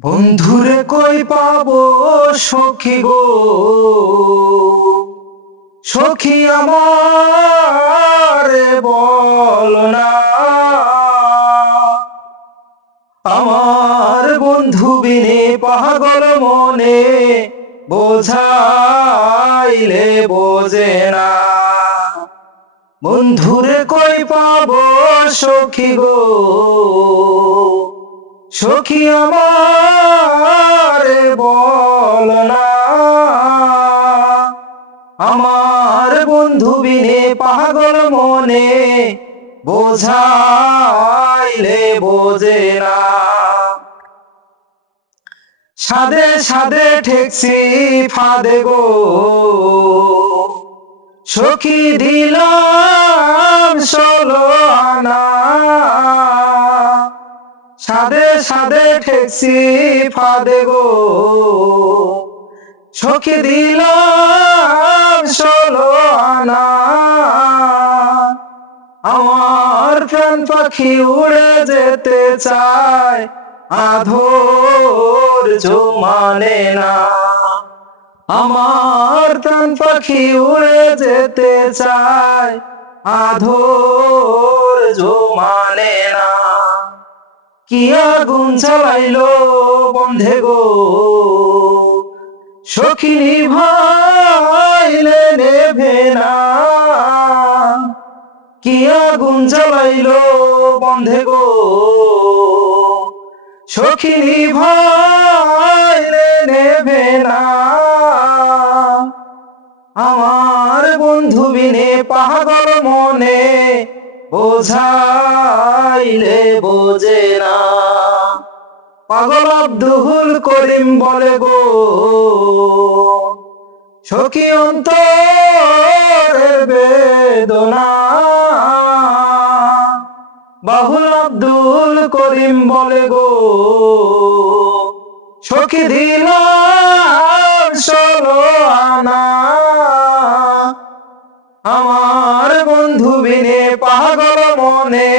বন্ধুরে কই পাবো সখী গো, সখী আমারে বল না। আমার বন্ধু বিনে পাগল মনে বোঝাইলে বোঝে না। বন্ধুরে কই পাবো সখী গো, সখী আমারে বল না। আমার বন্ধু বিনে পাগল মনে বোঝাইলে বোঝে না। সাদে সাদে ঠেকছি ফাদে গো, সখী দিলাম 16 আনা। সাদে সাদে ঠেকছি ফাদে গো, সখী দিলাম 16 আনা। আমার প্রাণ পাখি উড়ে যেতে চায়, আধৈর্য মানে না। আমার প্রাণ পাখি উড়ে যেতে চায়, আধৈর্য মানে না। কি আগুন জ্বালাইলো বন্ধে গো, সখী নিভাইলে নেভে না। কি আগুন জ্বালাইলো বন্ধে গো, সখী নিভাইলে নেভে না। আমার বন্ধু বিনে পাগল মনে বোঝাইলে বোঝে না। পাগল আব্দুল করিম বলে গো, সখী অন্তরের বেদনা। বাহুল আব্দুল করিম বলে গো, সখী দিলাম 16 আনা। আমার বন্ধু বিনে পাগল মনে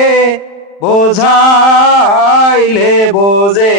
বোঝাইলে বোঝে